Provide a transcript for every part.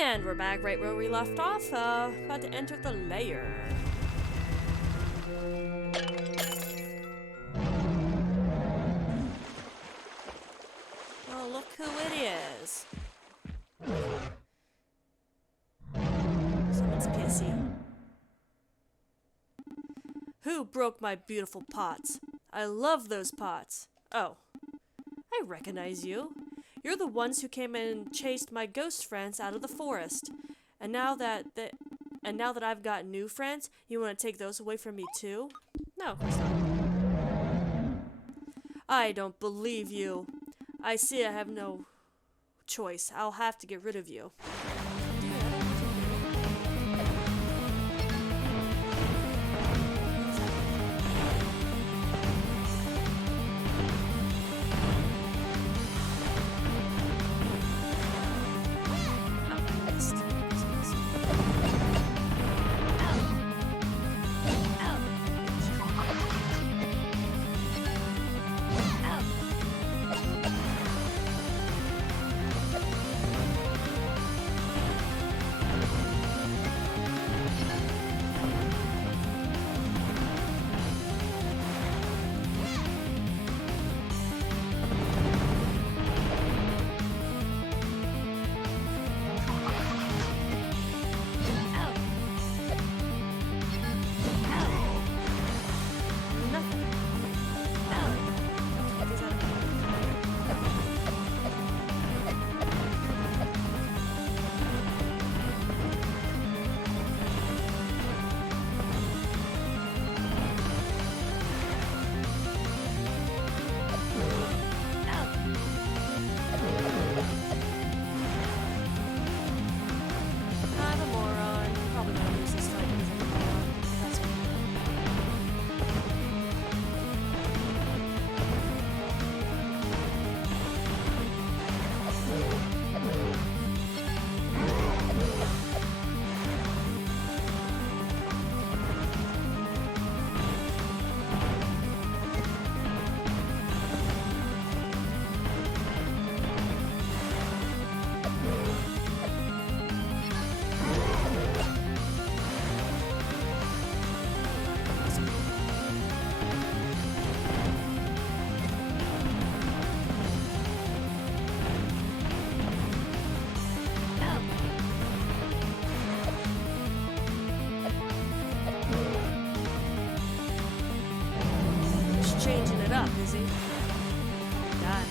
And we're back right where we left off, about to enter the lair. Oh, look who it is. Someone's pissy. Who broke my beautiful pots? I love those pots. Oh, I recognize you. You're the ones who came and chased my ghost friends out of the forest. And now that I've got new friends, you want to take those away from me too? No, of course not. I don't believe you. I see I have no choice. I'll have to get rid of you. Changing it up, is he? God.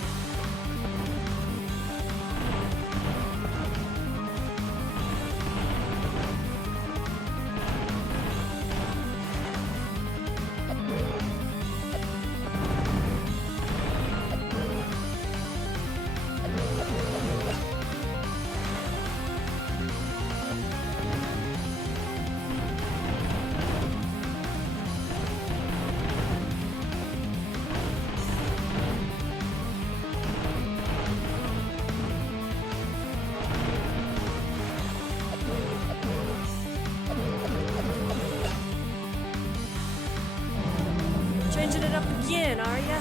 Changing it up again, are ya?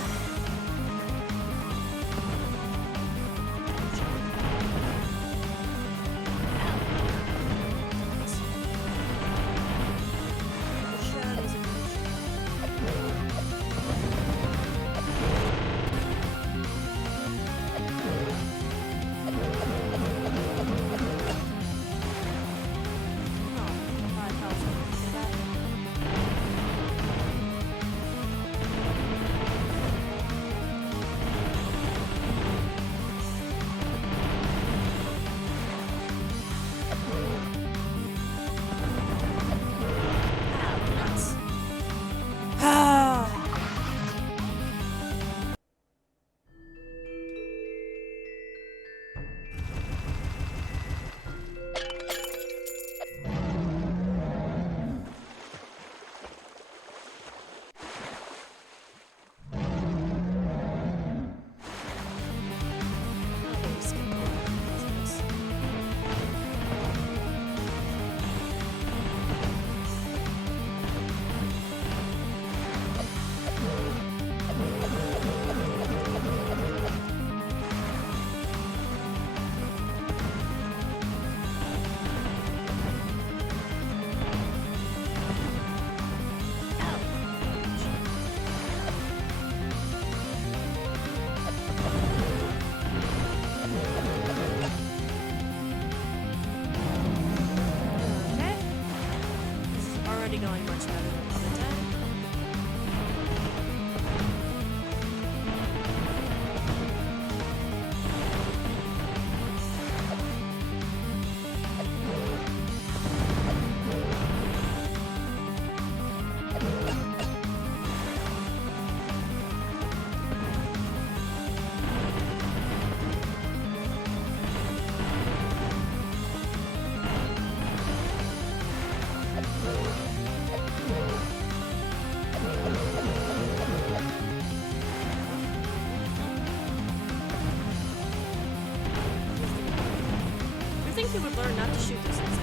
already going much better than the other day. You think you would learn not to shoot those things?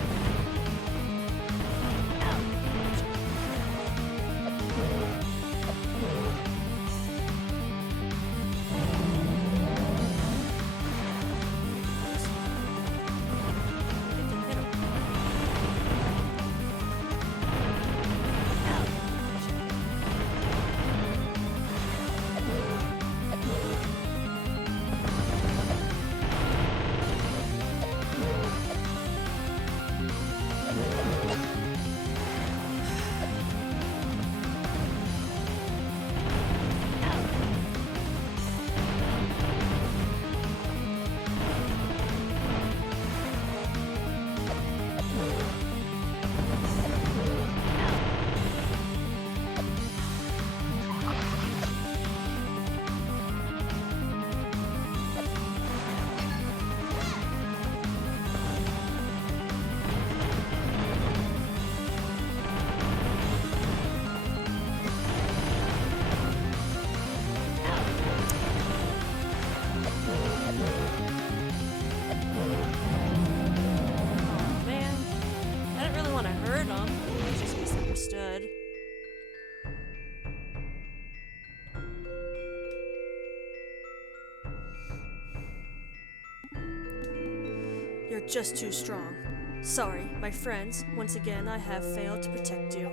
You're just too strong. Sorry, my friends. Once again, I have failed to protect you.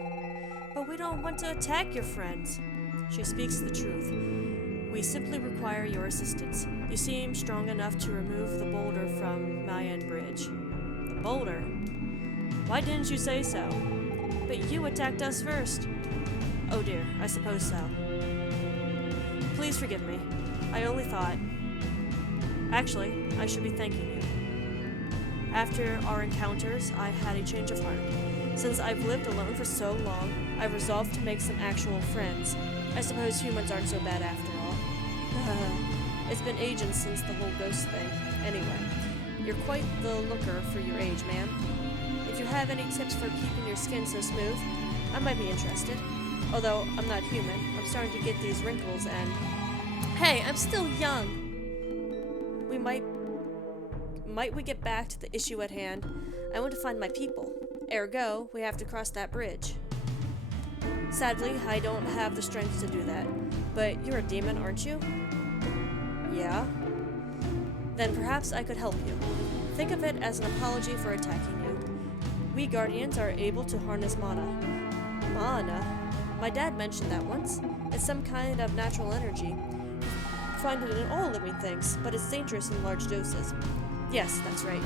But we don't want to attack your friends. She speaks the truth. We simply require your assistance. You seem strong enough to remove the boulder from Mayan Bridge. The boulder? Why didn't you say so? But you attacked us first. Oh dear, I suppose so. Please forgive me. I only thought... Actually, I should be thanking you. After our encounters, I had a change of heart. Since I've lived alone for so long, I've resolved to make some actual friends. I suppose humans aren't so bad after all. It's been ages since the whole ghost thing. Anyway, you're quite the looker for your age, ma'am. If you have any tips for keeping your skin so smooth, I might be interested. Although I'm not human, I'm starting to get these wrinkles and... Hey, I'm still young! Might we get back to the issue at hand? I want to find my people. Ergo, we have to cross that bridge. Sadly, I don't have the strength to do that. But you're a demon, aren't you? Yeah? Then perhaps I could help you. Think of it as an apology for attacking you. We Guardians are able to harness mana. Mana? My dad mentioned that once. It's some kind of natural energy. You find it in all living things, but it's dangerous in large doses. Yes, that's right.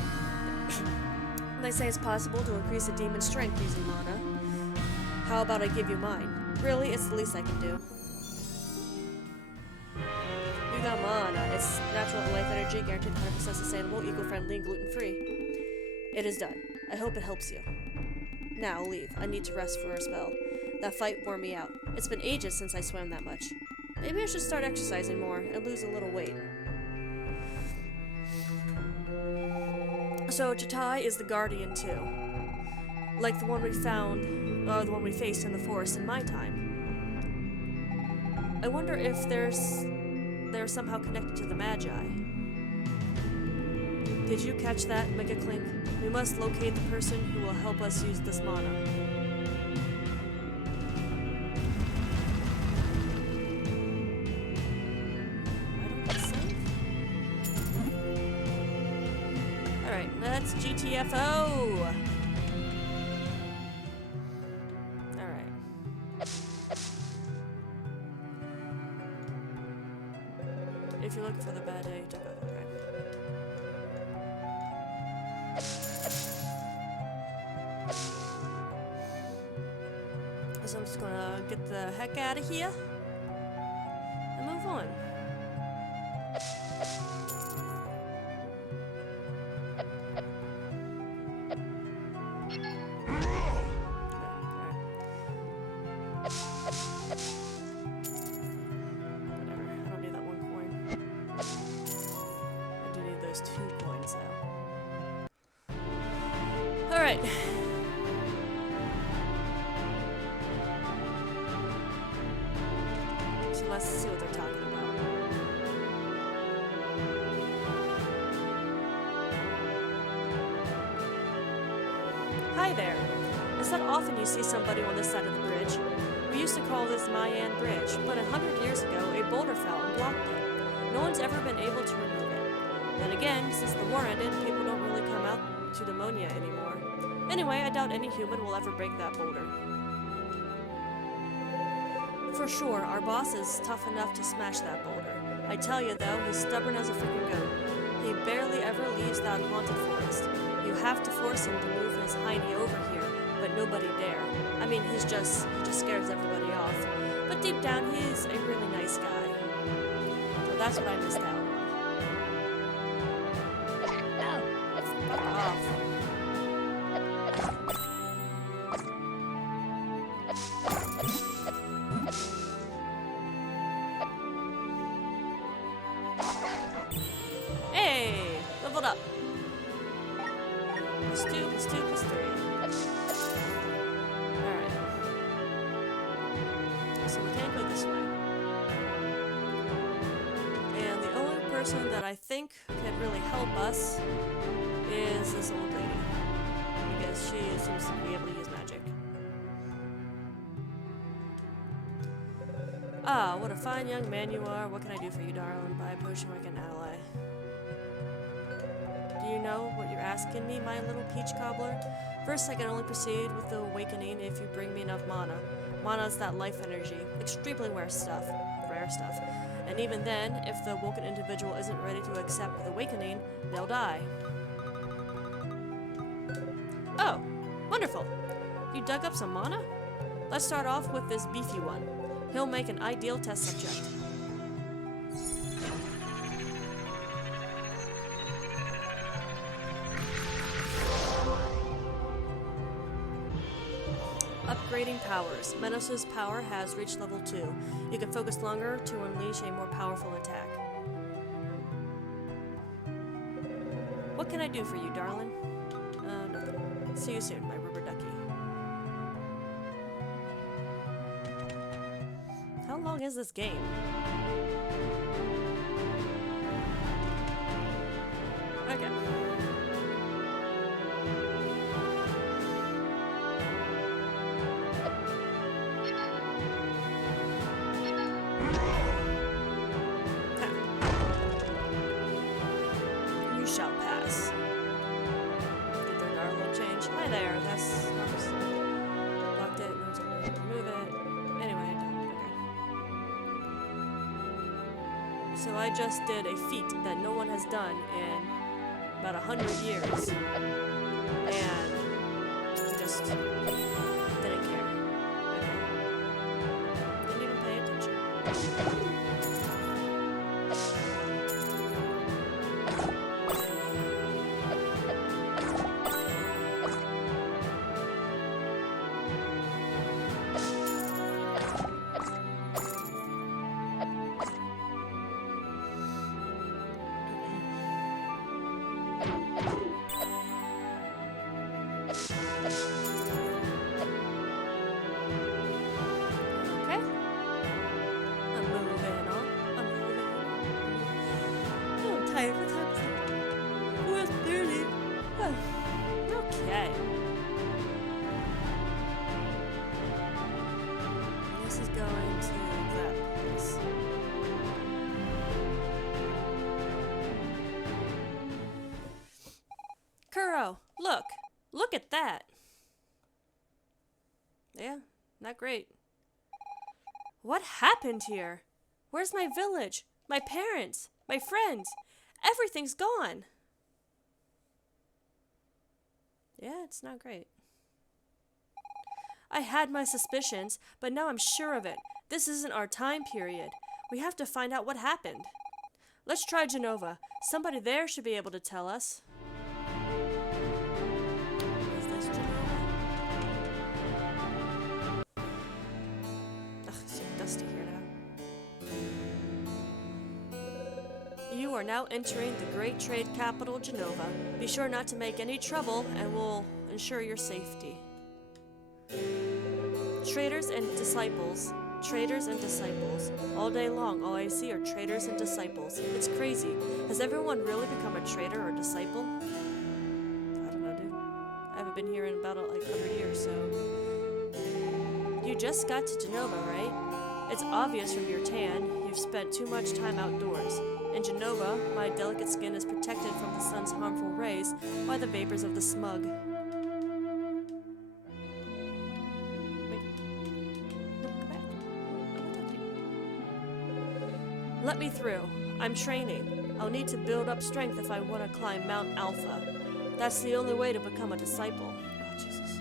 They say it's possible to increase a demon's strength using mana. How about I give you mine? Really, it's the least I can do. You got mana. It's natural life energy, guaranteed 100% sustainable, eco-friendly, and gluten-free. It is done. I hope it helps you. Now, leave. I need to rest for a spell. That fight wore me out. It's been ages since I swam that much. Maybe I should start exercising more and lose a little weight. So Chatai is the guardian too. Like the one we found, or the one we faced in the forest in my time. I wonder if they're somehow connected to the Magi. Did you catch that, Mega Clink? We must locate the person who will help us use this mana. Let's GTFO! Alright. If you're looking for the bad day, don't go. Okay. So I'm just gonna get the heck out of here and move on. Those 2 coins, though. Alright. So let's see what they're talking about. Hi there. It's not often you see somebody on this side of the bridge. We used to call this Mayan Bridge, but 100 years ago, a boulder fell and blocked it. No one's ever been able to remove it. Then again, since the war ended, people don't really come out to Demonia anymore. Anyway, I doubt any human will ever break that boulder. For sure, our boss is tough enough to smash that boulder. I tell you though, he's stubborn as a freaking goat. He barely ever leaves that haunted forest. You have to force him to move his hiney over here, but nobody dare. I mean, he just scares everybody off. But deep down, he's a really nice guy. So that's what I missed out on. Fuck off. Hey! Leveled up. +2, +2, +3. Alright. So we can't go this way. And the only person that I think could really help us is this old lady. Because she seems to be able to use magic. Ah, what a fine young man you are. What can I do for you, darling? Buy a potion like an ally. Do you know what you're asking me, my little peach cobbler? First, I can only proceed with the awakening if you bring me enough mana. Mana is that life energy. Extremely rare stuff. And even then, if the awoken individual isn't ready to accept the awakening, they'll die. Oh, wonderful. You dug up some mana? Let's start off with this beefy one. He'll make an ideal test subject. Upgrading powers. Menos' power has reached level 2. You can focus longer to unleash a more powerful attack. What can I do for you, darling? Nothing. See you soon, my rubber ducky. How long is this game? Okay. You shall pass. Did their Darlow change? Hi there, that's locked it, no time to remove it. Anyway, okay. So I just did a feat that no one has done in about 100 years. And we just didn't care. Okay. Didn't even pay attention. Okay. This is going to that place. Kuro, look! Look at that! Yeah, not great. What happened here? Where's my village? My parents? My friends? Everything's gone! Yeah, it's not great. I had my suspicions, but now I'm sure of it. This isn't our time period. We have to find out what happened. Let's try Genova. Somebody there should be able to tell us. Is this Genova? Ugh, it's so dusty here now. You are now entering the great trade capital, Genova. Be sure not to make any trouble, and we'll ensure your safety. Traders and disciples. Traders and disciples. All day long, all I see are traders and disciples. It's crazy. Has everyone really become a trader or disciple? I don't know, dude. I haven't been here in about like 100 years, so... You just got to Genova, right? It's obvious from your tan, you've spent too much time outdoors. In Genova, my delicate skin is protected from the sun's harmful rays by the vapors of the smug. Let me through. I'm training. I'll need to build up strength if I want to climb Mount Alpha. That's the only way to become a disciple. Oh, Jesus.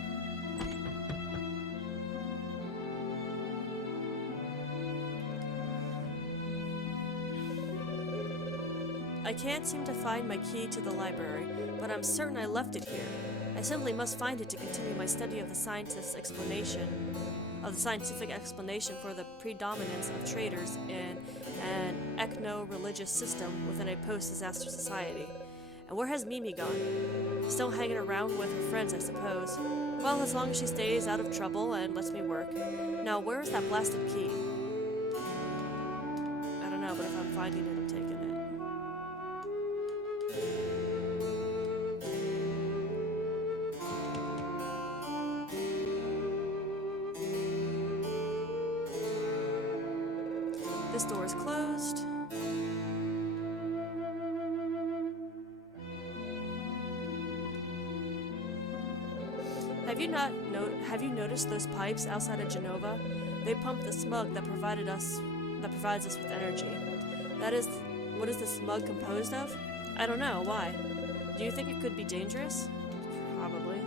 I can't seem to find my key to the library, but I'm certain I left it here. I simply must find it to continue my study of the scientific explanation for the predominance of traders in an ethno-religious system within a post-disaster society. And where has Mimi gone? Still hanging around with her friends, I suppose. Well, as long as she stays out of trouble and lets me work. Now, where is that blasted key? I don't know, but if I'm finding it, I'm taking it. This door is closed. Have you noticed those pipes outside of Genova? They pump the smug that provides us with energy. What is the smug composed of? I don't know. Why? Do you think it could be dangerous? Probably.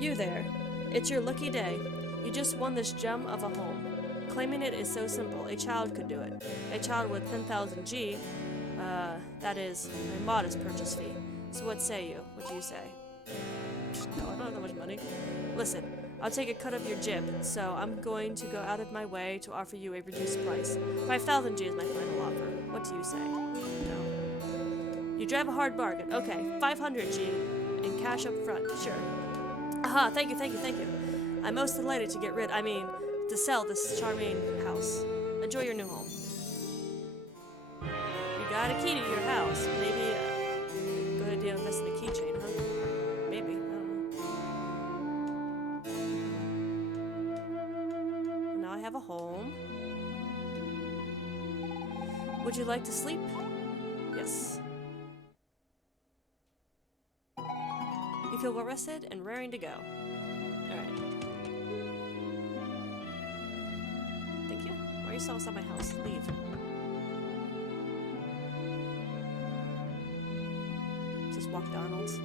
You there. It's your lucky day. You just won this gem of a home. Claiming it is so simple. A child could do it. A child with 10,000 G, that is a modest purchase fee. So what say you? What do you say? No, I don't have that much money. Listen, I'll take a cut of your jib, so I'm going to go out of my way to offer you a reduced price. 5,000 G is my final offer. What do you say? No. You drive a hard bargain. Okay, 500 G in cash up front. Sure. Aha, thank you. I'm most delighted to sell this charming house. Enjoy your new home. You got a key to your house. Maybe a good idea invest in a keychain, huh? Maybe. I don't know. Now I have a home. Would you like to sleep? Yes. You feel well rested and raring to go. Alright. Why are you still outside my house? Leave. Just McDonald's.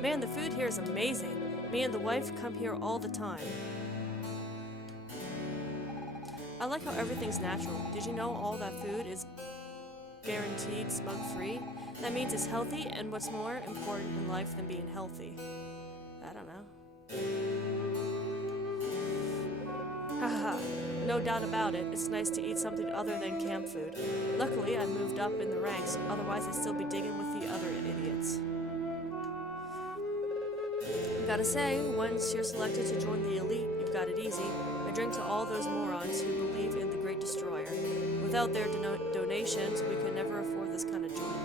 Man, the food here is amazing. Me and the wife come here all the time. I like how everything's natural. Did you know all that food is guaranteed smug-free? That means it's healthy, and what's more important in life than being healthy? I don't know. Haha. No doubt about it, it's nice to eat something other than camp food. Luckily, I moved up in the ranks, otherwise I'd still be digging with the other idiots. Gotta say, once you're selected to join the elite, you've got it easy. I drink to all those morons who believe in the Great Destroyer. Without their donations, we could never afford this kind of joint.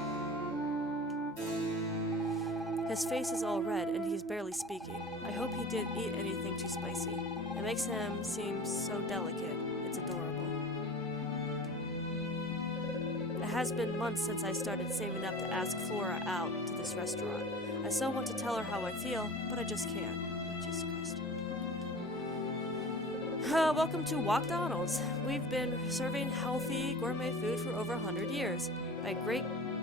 His face is all red, and he's barely speaking. I hope he didn't eat anything too spicy. It makes him seem so delicate. It's adorable. It has been months since I started saving up to ask Flora out to this restaurant. I so want to tell her how I feel, but I just can't. Jesus Christ. Welcome to McDonald's. We've been serving healthy gourmet food for over 100 years. My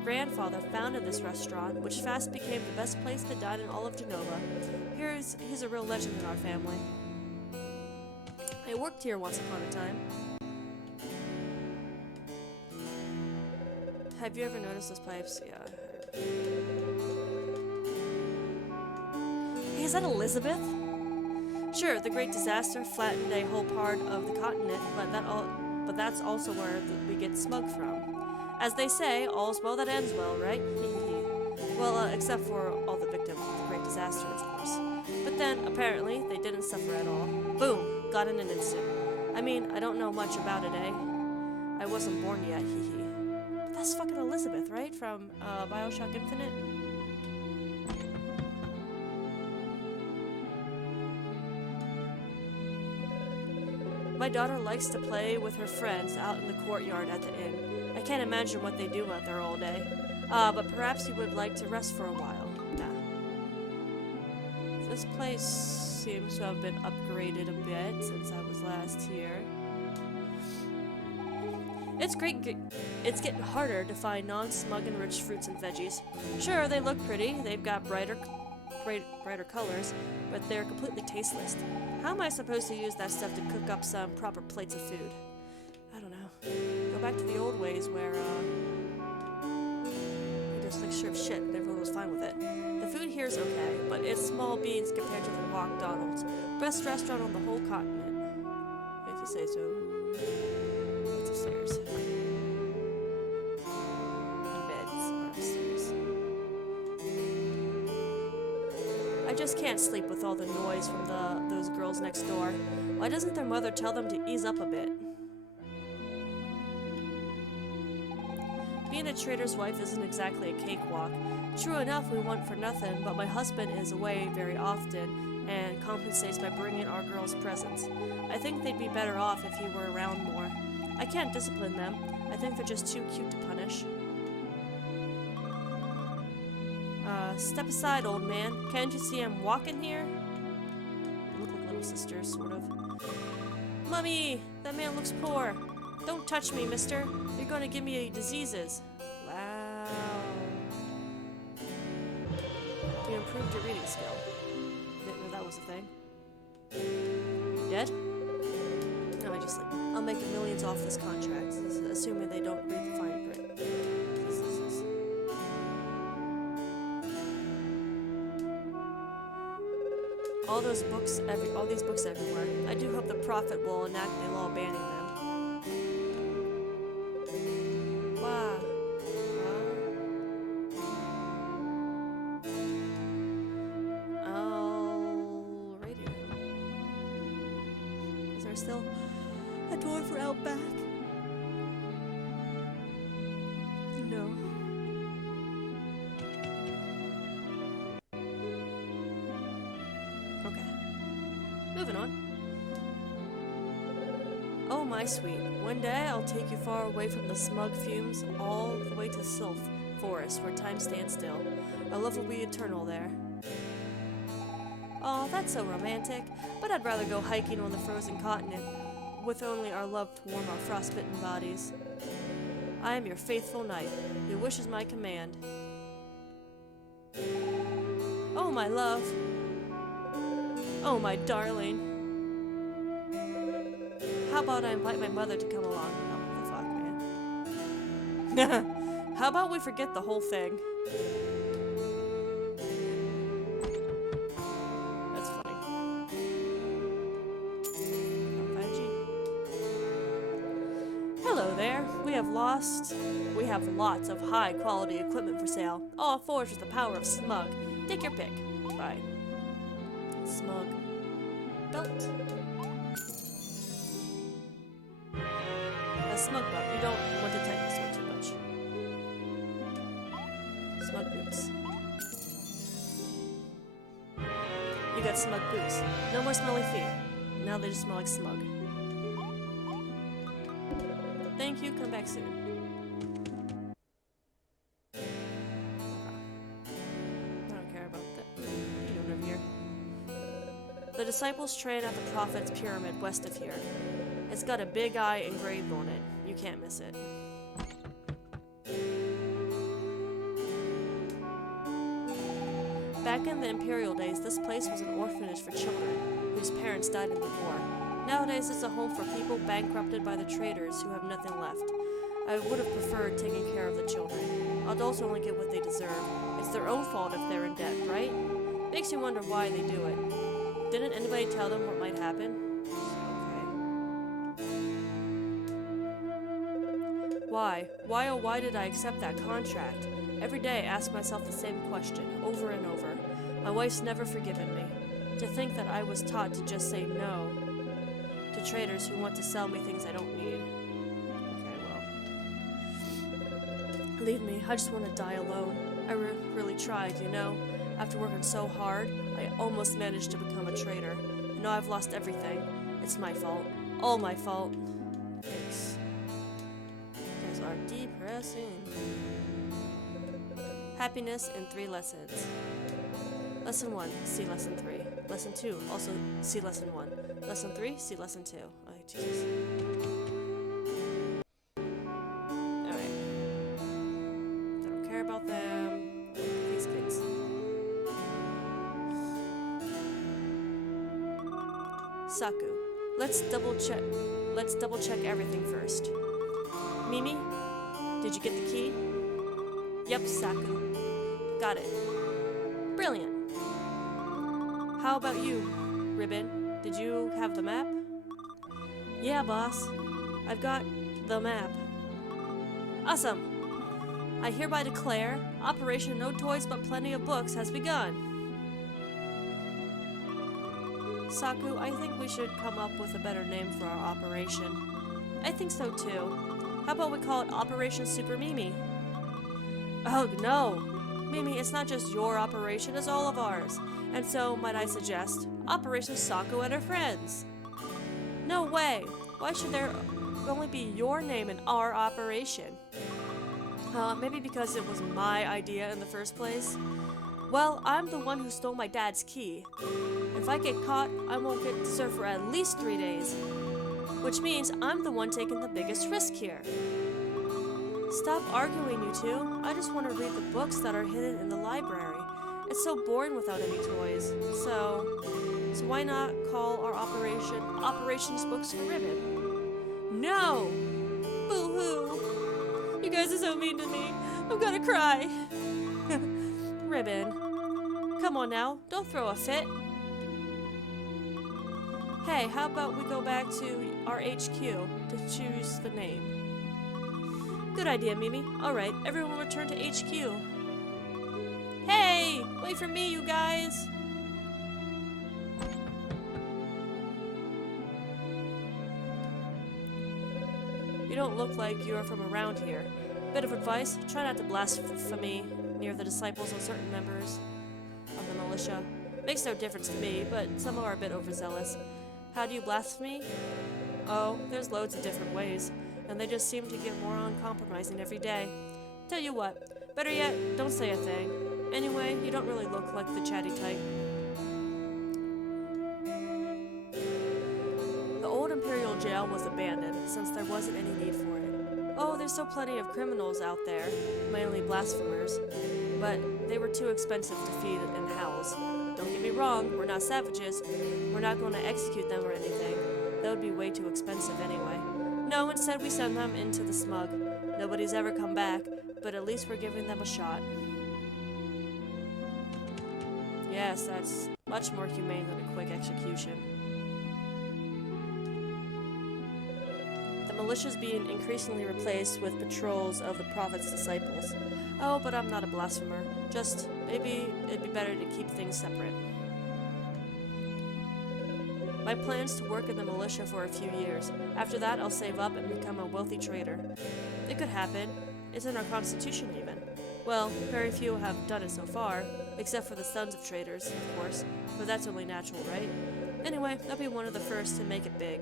grandfather founded this restaurant, which fast became the best place to dine in all of Genova. He's a real legend in our family. I worked here once upon a time. Have you ever noticed those pipes? Yeah. Hey, is that Elizabeth? Sure, the Great Disaster flattened a whole part of the continent, but that's also where we get smug from. As they say, all's well that ends well, right? Well, except for all the victims of the Great Disaster, of course. But then, apparently, they didn't suffer at all. Boom! Got in an instant. I mean, I don't know much about it, eh? I wasn't born yet, But that's fucking Elizabeth, right? From, BioShock Infinite? My daughter likes to play with her friends out in the courtyard at the inn. I can't imagine what they do out there all day. But perhaps you would like to rest for a while. Nah. This place seems to have been upgraded a bit since I was last here. It's getting harder to find non-smug enriched fruits and veggies. Sure, they look pretty. They've got brighter colors, but they're completely tasteless. How am I supposed to use that stuff to cook up some proper plates of food? I don't know. Go back to the old ways where, we just like served shit and everyone was fine with it. The food here is okay, but it's small beans compared to the McDonald's. Best restaurant on the whole continent. If you say so. It's upstairs. Beds are upstairs. I just can't sleep with all the noise from those girls next door. Why doesn't their mother tell them to ease up a bit? Being a trader's wife isn't exactly a cakewalk. True enough, we want for nothing, but my husband is away very often and compensates by bringing our girls presents. I think they'd be better off if he were around more. I can't discipline them. I think they're just too cute to punish. Step aside, old man. Can't you see I'm walking here? They look like little sisters, sort of. Mummy! That man looks poor. Don't touch me, mister. You're gonna give me diseases. Wow. You improved your reading skill. Didn't know that was a thing. Dead? No, I just like, I'll make millions off this contract, assuming they don't read the fine print. All these books everywhere. I do hope the prophet will enact a law banning them. Wow. Alrighty. Is there still a door for out back? No. Moving on. Oh, my sweet. One day I'll take you far away from the smug fumes, all the way to Sylph Forest, where time stands still. Our love will be eternal there. Oh, that's so romantic. But I'd rather go hiking on the frozen continent, with only our love to warm our frostbitten bodies. I am your faithful knight. Your wish is my command. Oh, my love. Oh, my darling. How about I invite my mother to come along? Oh, what the fuck, man. How about we forget the whole thing? That's funny. Hello there. We have lots of high quality equipment for sale, all forged with the power of smug. Take your pick. Bye. Smug belt. A smug belt. You don't want to take this one too much. Smug boots. You got smug boots. No more smelly feet. Now they just smell like smug. Thank you. Come back soon. The disciples train at the Prophet's Pyramid west of here. It's got a big eye engraved on it. You can't miss it. Back in the Imperial days, this place was an orphanage for children whose parents died in the war. Nowadays, it's a home for people bankrupted by the traders who have nothing left. I would have preferred taking care of the children. Adults only get what they deserve. It's their own fault if they're in debt, right? Makes you wonder why they do it. Didn't anybody tell them what might happen? Okay. Why? Why oh why did I accept that contract? Every day I ask myself the same question, over and over. My wife's never forgiven me. To think that I was taught to just say no to traders who want to sell me things I don't need. Leave me, I just want to die alone. I really tried, you know. After working so hard, I almost managed to become a traitor. And now I've lost everything. It's my fault. All my fault. Thanks. You guys are depressing. Happiness in 3 lessons. Lesson 1, see lesson 3. Lesson 2, also see lesson 1. Lesson 3, see lesson 2. Oh, Jesus. Saku, let's double check everything first. Mimi, did you get the key? Yep, Saku. Got it. Brilliant. How about you, Ribbon? Did you have the map? Yeah, boss. I've got the map. Awesome. I hereby declare Operation No Toys But Plenty of Books has begun. Saku, I think we should come up with a better name for our operation. I think so too. How about we call it Operation Super Mimi? Oh no! Mimi, it's not just your operation, it's all of ours. And so, might I suggest, Operation Saku and her friends. No way! Why should there only be your name in our operation? Maybe because it was my idea in the first place? Well, I'm the one who stole my dad's key. If I get caught, I won't get served for at least 3 days. Which means I'm the one taking the biggest risk here. Stop arguing, you two. I just want to read the books that are hidden in the library. It's so boring without any toys. So why not call our operation Operations Books for Ribbon? No! Boo-hoo! You guys are so mean to me. I'm gonna cry. Ribbon. Come on now, don't throw a fit. Hey, how about we go back to our HQ to choose the name? Good idea, Mimi. Alright, everyone return to HQ. Hey! Wait for me, you guys! You don't look like you are from around here. Bit of advice, try not to blaspheme near the disciples of certain members of the militia. Makes no difference to me, but some are a bit overzealous. How do you blaspheme? Oh, there's loads of different ways, and they just seem to get more uncompromising every day. Tell you what, better yet, don't say a thing. Anyway, you don't really look like the chatty type. The old Imperial jail was abandoned, since there wasn't any need for it. Oh, there's still plenty of criminals out there, mainly blasphemers, but they were too expensive to feed and house. Don't get me wrong, we're not savages. We're not going to execute them or anything. That would be way too expensive anyway. No, instead we send them into the smug. Nobody's ever come back, but at least we're giving them a shot. Yes, that's much more humane than a quick execution. The militia's being increasingly replaced with patrols of the Prophet's disciples. Oh, but I'm not a blasphemer. Just, maybe it'd be better to keep things separate. My plan's to work in the militia for a few years. After that, I'll save up and become a wealthy trader. It could happen. It's in our constitution, even. Well, very few have done it so far, except for the sons of traders, of course, but that's only natural, right? Anyway, I'll be one of the first to make it big.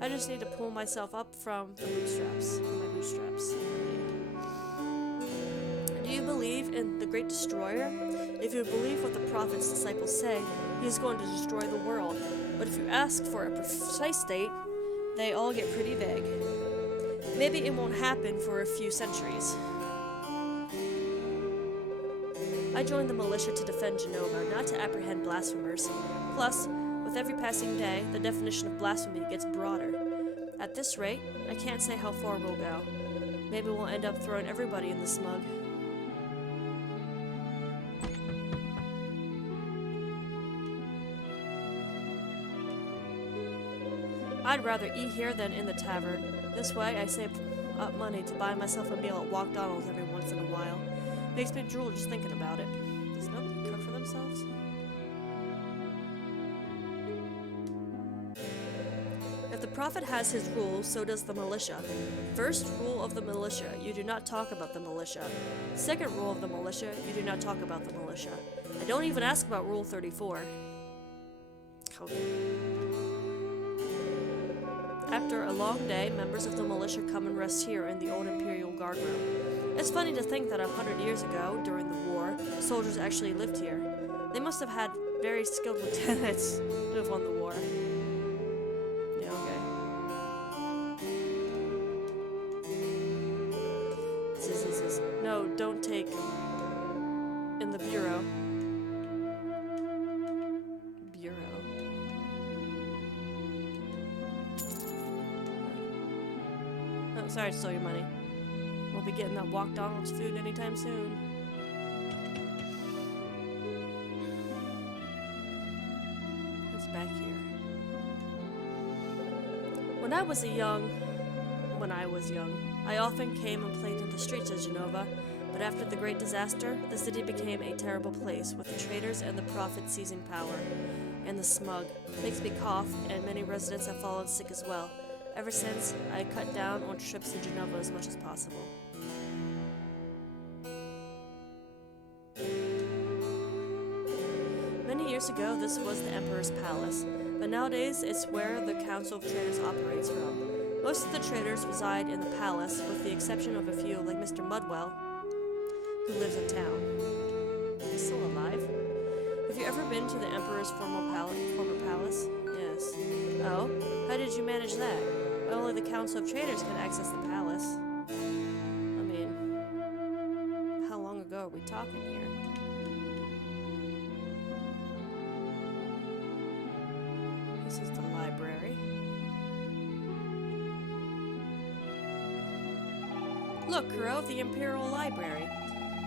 I just need to pull myself up from the bootstraps. My bootstraps. Do you believe in the Great Destroyer? If you believe what the Prophet's disciples say, he is going to destroy the world. But if you ask for a precise date, they all get pretty vague. Maybe it won't happen for a few centuries. I joined the militia to defend Genova, not to apprehend blasphemers. Plus, with every passing day, the definition of blasphemy gets broader. At this rate, I can't say how far we'll go. Maybe we'll end up throwing everybody in the smug. I'd rather eat here than in the tavern. This way, I save up money to buy myself a meal at Walkdonald's every once in a while. Makes me drool just thinking about it. Does nobody cook for themselves? If the prophet has his rules, so does the militia. First rule of the militia, you do not talk about the militia. Second rule of the militia, you do not talk about the militia. I don't even ask about Rule 34. After a long day, members of the militia come and rest here in the old Imperial Guard room. It's funny to think that 100 years ago, during the war, soldiers actually lived here. They must have had very skilled lieutenants who have won the war. Yeah, okay. This. No, don't take in the bureau. Oh, sorry to steal your money. We'll be getting that Walkdonald's food anytime soon. What's back here? When I was young, I often came and played in the streets of Genova, but after the Great Disaster, the city became a terrible place, with the traders and the prophet seizing power. And the smug makes me cough, and many residents have fallen sick as well. Ever since, I cut down on trips to Genova as much as possible. Many years ago, this was the Emperor's palace, but nowadays it's where the Council of Traders operates from. Most of the traders reside in the palace, with the exception of a few, like Mr. Mudwell, who lives in town. He's still alive? Have you ever been to the Emperor's former palace? Yes. Oh? How did you manage that? Only the Council of Traders can access the palace. I mean, how long ago are we talking here? This is the library. Look, Kuro, the Imperial Library.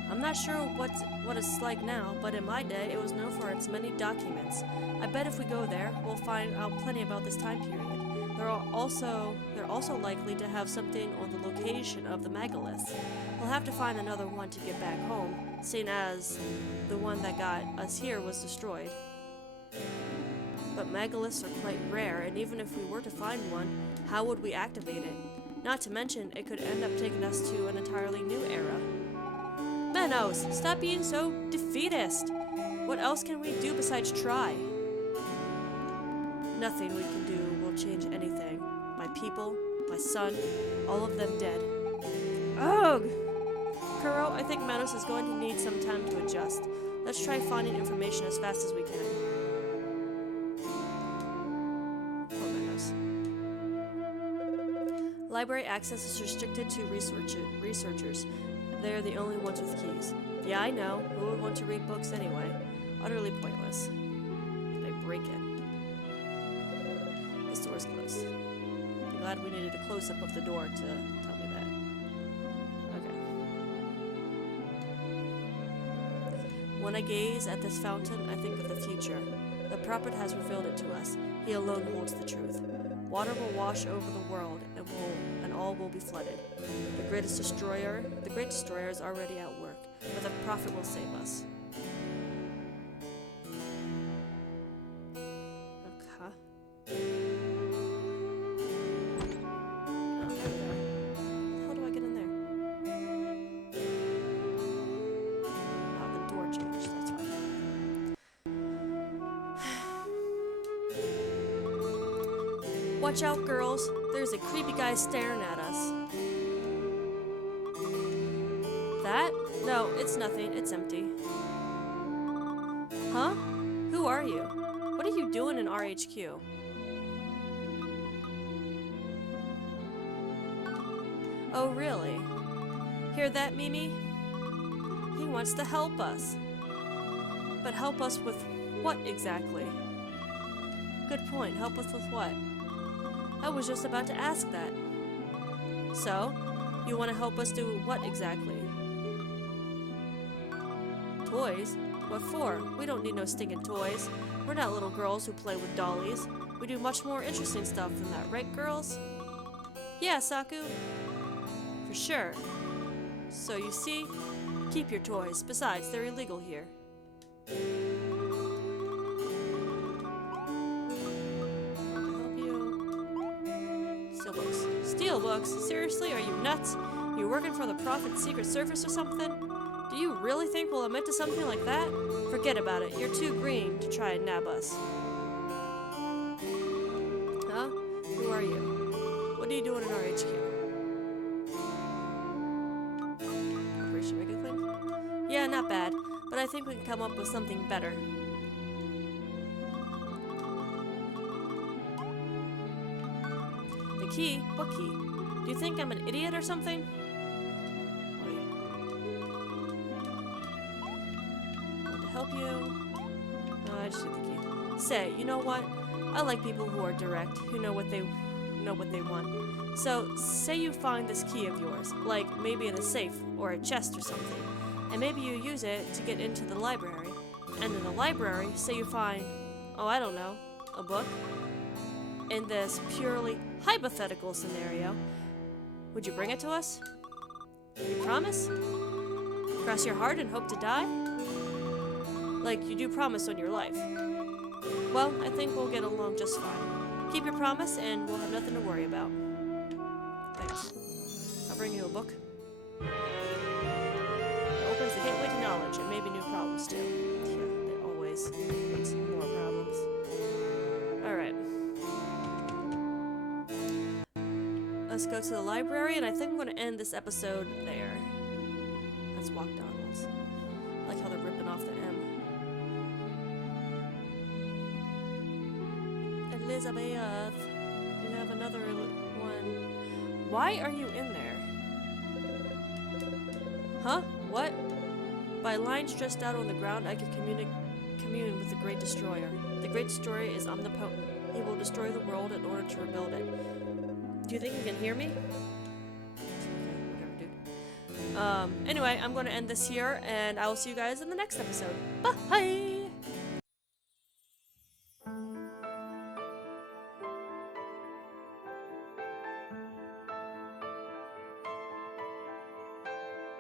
I'm not sure what it's like now, but in my day, it was known for its many documents. I bet if we go there, we'll find out plenty about this time period. They're also likely to have something on the location of the megaliths. We'll have to find another one to get back home, seeing as the one that got us here was destroyed. But megaliths are quite rare, and even if we were to find one, how would we activate it? Not to mention, it could end up taking us to an entirely new era. Menos, stop being so defeatist! What else can we do besides try? Nothing we can do will change anything. My people, my son, all of them dead. Ugh! Kuro, I think Menos is going to need some time to adjust. Let's try finding information as fast as we can. Poor Menos. Library access is restricted to researchers. They're the only ones with keys. Yeah, I know. Who would want to read books anyway? Utterly pointless. Can I break it? This door's closed. I'm glad we needed a close-up of the door to tell me that. Okay. When I gaze at this fountain, I think of the future. The prophet has revealed it to us. He alone holds the truth. Water will wash over the world, and all will be flooded. The great destroyer is already at work, but the prophet will save us. Okay. How do I get in there? Oh, the door changed, that's fine. Watch out, girls. There's a creepy guy staring at us. That? No, it's nothing. It's empty. Huh? Who are you? What are you doing in RHQ? Oh, really? Hear that, Mimi? He wants to help us. But help us with what exactly? Good point. Help us with what? I was just about to ask that. So, you want to help us do what exactly? Toys? What for? We don't need no stinking toys. We're not little girls who play with dollies. We do much more interesting stuff than that, right, girls? Yeah, Saku. For sure. So you see, keep your toys. Besides, they're illegal here. Help you. Steelbooks. Steelbooks? Seriously? Are you nuts? You working for the Prophet's Secret Service or something? Do you really think we'll admit to something like that? Forget about it. You're too green to try and nab us. Huh? Who are you? What are you doing in our HQ? Operation Mega Clean? Yeah, not bad. But I think we can come up with something better. The key? What key? Do you think I'm an idiot or something? Help you. Oh, I just need the key. Say, you know what? I like people who are direct, who know what they want. So, say you find this key of yours, like maybe in a safe or a chest or something, and maybe you use it to get into the library. And in the library, say you find, oh, I don't know, a book. In this purely hypothetical scenario, would you bring it to us? You promise? Cross your heart and hope to die? Like you do promise on your life. Well, I think we'll get along just fine. Keep your promise and we'll have nothing to worry about. Thanks. I'll bring you a book. It opens the gateway to knowledge and maybe new problems too. Yeah, they always make some more problems. Alright. Let's go to the library and I think I'm going to end this episode there. That's McDonald's. I like how they're ripping off the M. Elizabeth, you have another one. Why are you in there? Huh? What? By lines stretched out on the ground, I can commune with the Great Destroyer. The Great Destroyer is omnipotent. He will destroy the world in order to rebuild it. Do you think you can hear me? Okay, whatever, dude. Anyway, I'm going to end this here, and I will see you guys in the next episode. Bye!